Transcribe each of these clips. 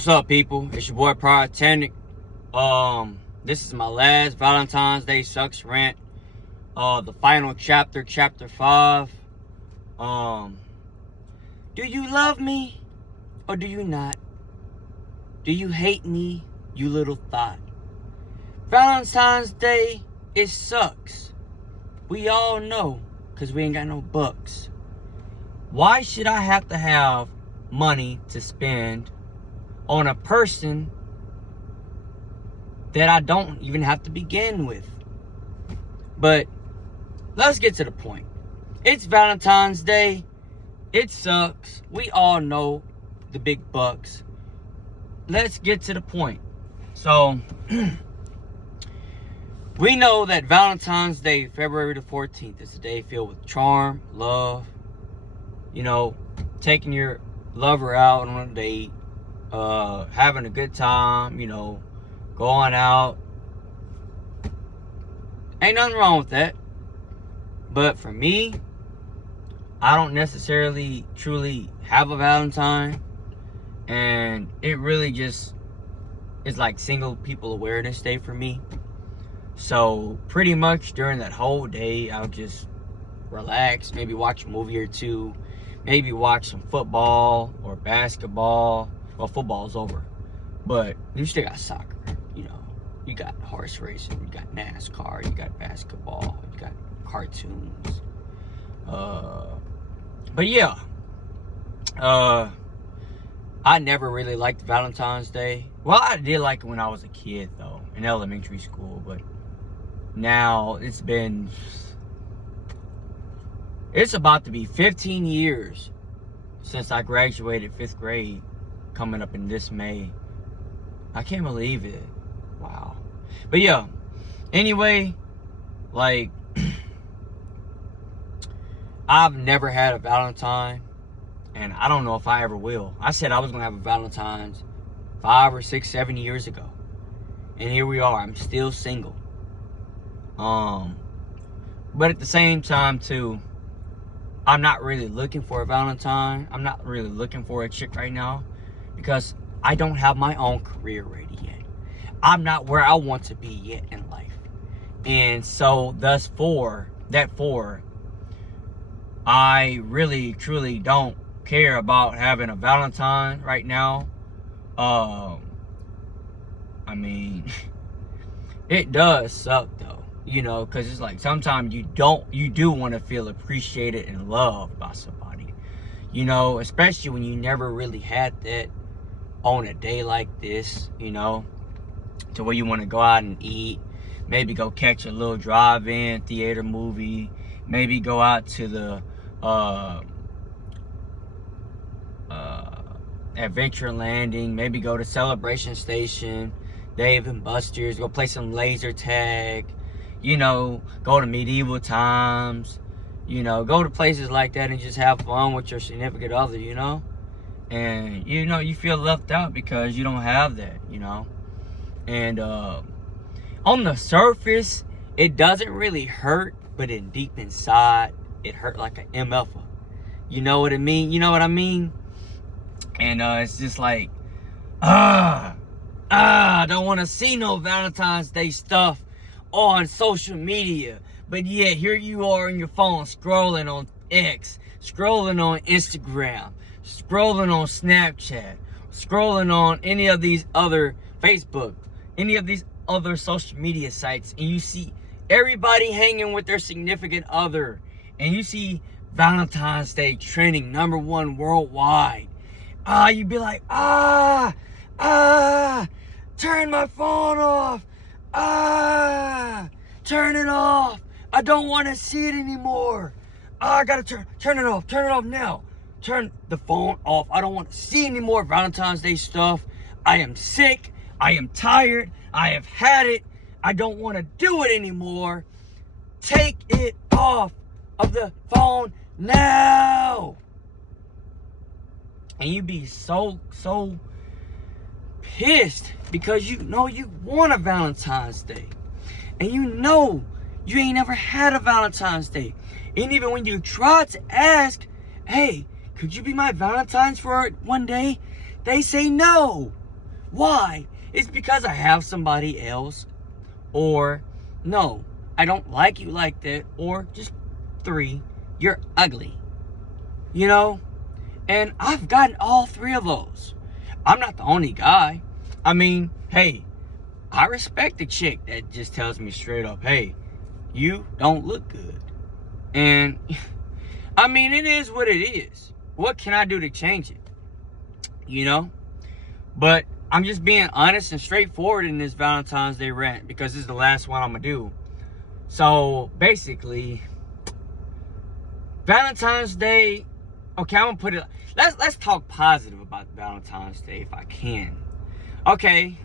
What's up, people? It's your boy Pyrotechnic. This is my last Valentine's Day Sucks rant. The final chapter, chapter 5. Do you love me or do you not? Do you hate me, you little thought? Valentine's Day, it sucks. We all know, cause we ain't got no bucks. Why should I have to have money to spend on a person that I don't even have to begin with? But let's get to the point. It's Valentine's Day. It sucks. We all know the big bucks. Let's get to the point. So, we know that Valentine's Day, February the 14th, is a day filled with charm, love, taking your lover out on a date, having a good time, going out. Ain't nothing wrong with that. But for me, I don't necessarily truly have a Valentine. And it really just is like Single People Awareness Day for me. So pretty much during that whole day, I'll just relax, maybe watch a movie or two, maybe watch some football or basketball. Well, football's over, but you still got soccer, you got horse racing, you got NASCAR, you got basketball, you got cartoons. But yeah, I never really liked Valentine's Day. Well, I did like it when I was a kid, though, in elementary school, but now it's about to be 15 years since I graduated 5th grade, coming up in this May. I can't believe it. Wow. But yeah, anyway, I've never had a Valentine, and I don't know if I ever will. I said I was going to have a Valentine's 5 or 6, 7 years ago. And here we are. I'm still single. But at the same time, too, I'm not really looking for a Valentine. I'm not really looking for a chick right now because I don't have my own career ready yet. I'm not where I want to be yet in life. And so, therefore, I really, truly don't care about having a Valentine right now. I mean, it does suck though, because it's like sometimes you do want to feel appreciated and loved by somebody, especially when you never really had that on a day like this, to where you want to go out and eat, maybe go catch a little drive-in theater movie, maybe go out to the Adventure Landing, maybe go to Celebration Station, Dave and Buster's, go play some laser tag, go to Medieval Times, go to places like that and just have fun with your significant other, and you feel left out because you don't have that, and on the surface it doesn't really hurt, but in deep inside it hurt like an MF'er. You know what I mean? And it's just like, I don't want to see no Valentine's Day stuff on social media. But yet, here you are on your phone scrolling on X, scrolling on Instagram, scrolling on Snapchat, scrolling on any of these other Facebook, any of these other social media sites, and you see everybody hanging with their significant other, and you see Valentine's Day trending #1 worldwide. You'd be like, turn my phone off. Turn it off. I don't want to see it anymore. I gotta turn it off. Turn it off now. Turn the phone off. I don't want to see any more Valentine's Day stuff. I am sick. I am tired. I have had it. I don't want to do it anymore. Take it off of the phone now. And you be so pissed because you want a Valentine's Day. And you ain't never had a Valentine's Day. And even when you try to ask, hey, could you be my Valentine's for one day? They say no. Why? It's because I have somebody else, or no, I don't like you like that, or just 3, you're ugly. You know? And I've gotten all 3 of those. I'm not the only guy. I mean, hey, I respect a chick that just tells me straight up, hey, you don't look good. And I mean, it is what it is. What can I do to change it? You know? But I'm just being honest and straightforward in this Valentine's Day rant, because this is the last one I'm gonna do. So basically, Valentine's Day, okay, I'm gonna put it, let's talk positive about Valentine's Day if I can. Okay,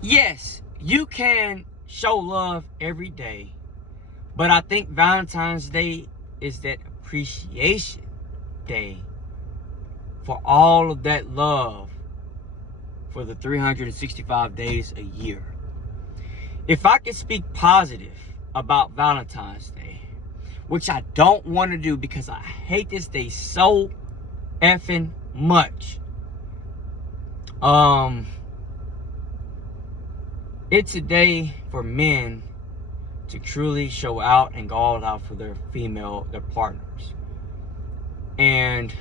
yes, you can show love every day, but I think Valentine's Day is that appreciation day for all of that love for the 365 days a year. If I could speak positive about Valentine's Day, which I don't want to do because I hate this day so effing much. It's a day for men to truly show out and go all out for their partners. And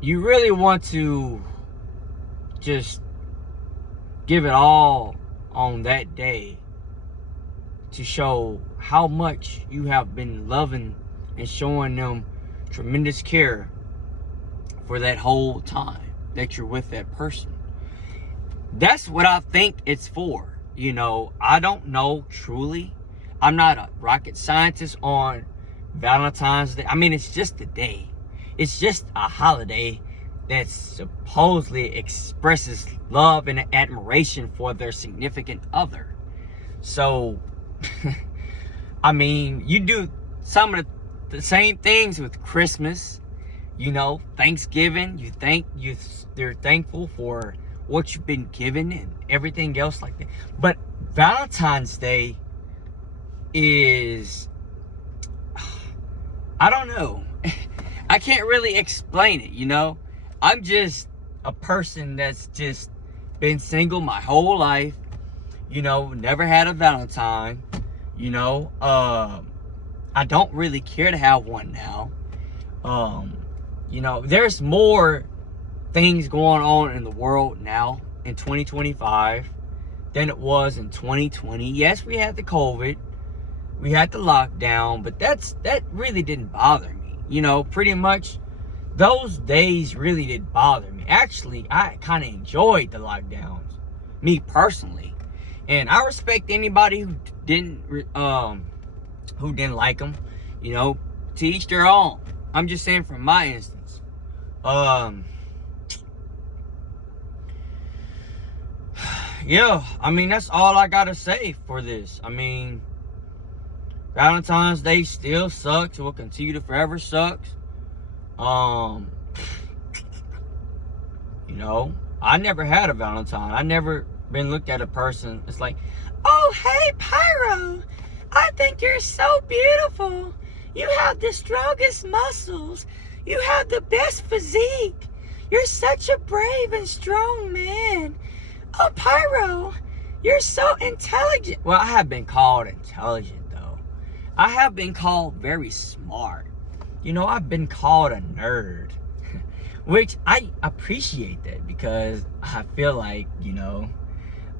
you really want to just give it all on that day to show how much you have been loving and showing them tremendous care for that whole time that you're with that person. That's what I think it's for. You know, I don't know truly. I'm not a rocket scientist on Valentine's Day. I mean, it's just a day. It's just a holiday that supposedly expresses love and admiration for their significant other. So, I mean, you do some of the same things with Christmas, you know, Thanksgiving. They're thankful for what you've been given and everything else like that. But Valentine's Day is, I don't know. I can't really explain it, you know. I'm just a person that's just been single my whole life, you know, never had a Valentine, you know. I don't really care to have one now. You know, there's more things going on in the world now in 2025 than it was in 2020. Yes, we had the COVID, we had the lockdown, but that really didn't bother me. You know, pretty much those days really did bother me. Actually, I kind of enjoyed the lockdowns, me personally, and I respect anybody who didn't like them. You know, to each their own. I'm just saying from my instance. Yeah, I mean, that's all I gotta say for this. I mean, Valentine's Day still sucks. It will continue to forever sucks. You know, I never had a Valentine. I never been looked at a person. It's like, oh, hey, Pyro, I think you're so beautiful. You have the strongest muscles. You have the best physique. You're such a brave and strong man. Oh, Pyro, you're so intelligent. Well, I have been called intelligent, though. I have been called very smart. You know, I've been called a nerd. Which I appreciate that, because I feel like, you know,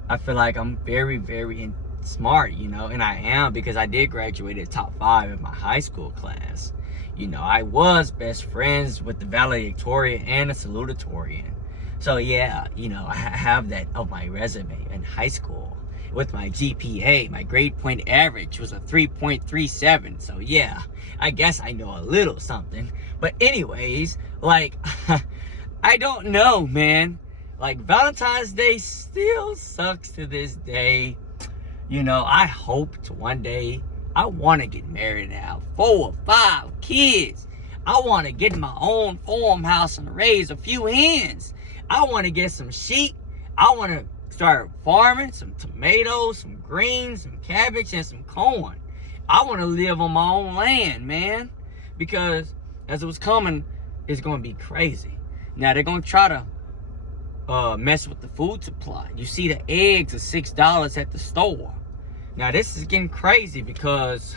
I'm very, very smart, you know, and I am, because I did graduate at top 5 in my high school class. You know, I was best friends with the valedictorian and the salutatorian. So yeah, you know, I have that on my resume in high school with my GPA. My grade point average was a 3.37. So yeah, I guess I know a little something. But anyways, like, I don't know, man. Like, Valentine's Day still sucks to this day. You know, I hope to one day, I want to get married and have 4 or 5 kids. I want to get my own farmhouse and raise a few hens. I want to get some sheep. I want to start farming some tomatoes, some greens, some cabbage, and some corn. I want to live on my own land, man. Because as it was coming, it's going to be crazy. Now, they're going to try to mess with the food supply. You see the eggs are $6 at the store. Now this is getting crazy because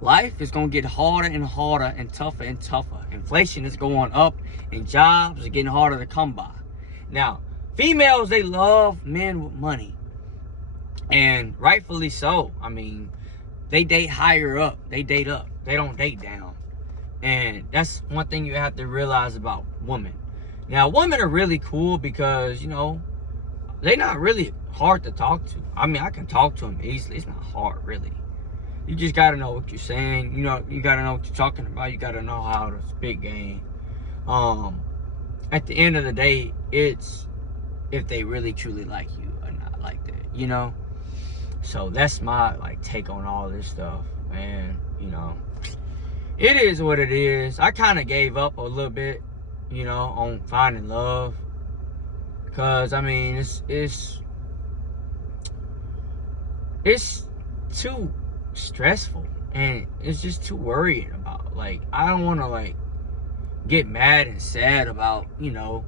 life is gonna get harder and harder and tougher and tougher. Inflation is going up and jobs are getting harder to come by. Now, females, they love men with money. And rightfully so. I mean, they date higher up. They date up. They don't date down. And that's one thing you have to realize about women. Now, women are really cool because, you know, they're not really hard to talk to. I mean, I can talk to them easily. It's not hard, really. You just got to know what you're saying. You know, you got to know what you're talking about. You got to know how to speak game. At the end of the day, it's if they really truly like you or not like that, you know? So that's my, like, take on all this stuff. And, you know, it is what it is. I kind of gave up a little bit, you know, on finding love. Because, I mean, it's too stressful. And it's just too worrying about. Like, I don't want to, like, get mad and sad about, you know,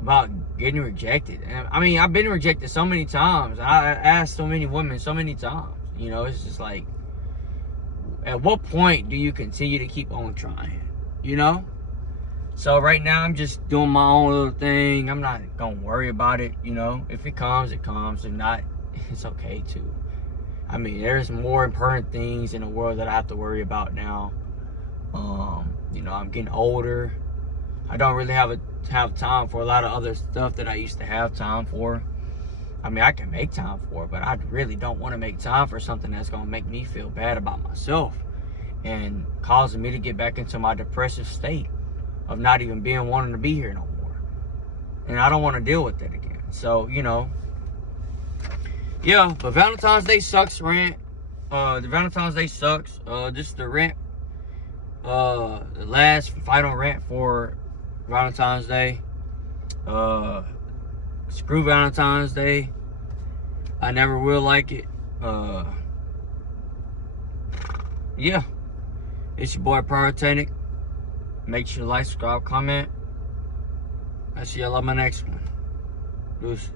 about getting rejected. And I mean, I've been rejected so many times. I asked so many women so many times. You know, it's just like, at what point do you continue to keep on trying? You know? So right now, I'm just doing my own little thing. I'm not gonna worry about it, you know? If it comes, it comes. If not, it's okay too. I mean, there's more important things in the world that I have to worry about now. You know, I'm getting older. I don't really have time for a lot of other stuff that I used to have time for. I mean, I can make time for it, but I really don't want to make time for something that's going to make me feel bad about myself and causing me to get back into my depressive state of not even wanting to be here no more. And I don't want to deal with that again. So, you know, yeah, but Valentine's Day sucks, Rant. The Valentine's Day sucks. Just the rant. The last final rant for Valentine's Day. Screw Valentine's Day. I never will like it. Yeah. It's your boy Pyrotechnic. Make sure to like, subscribe, comment. I'll see y'all on my next one. Deuces.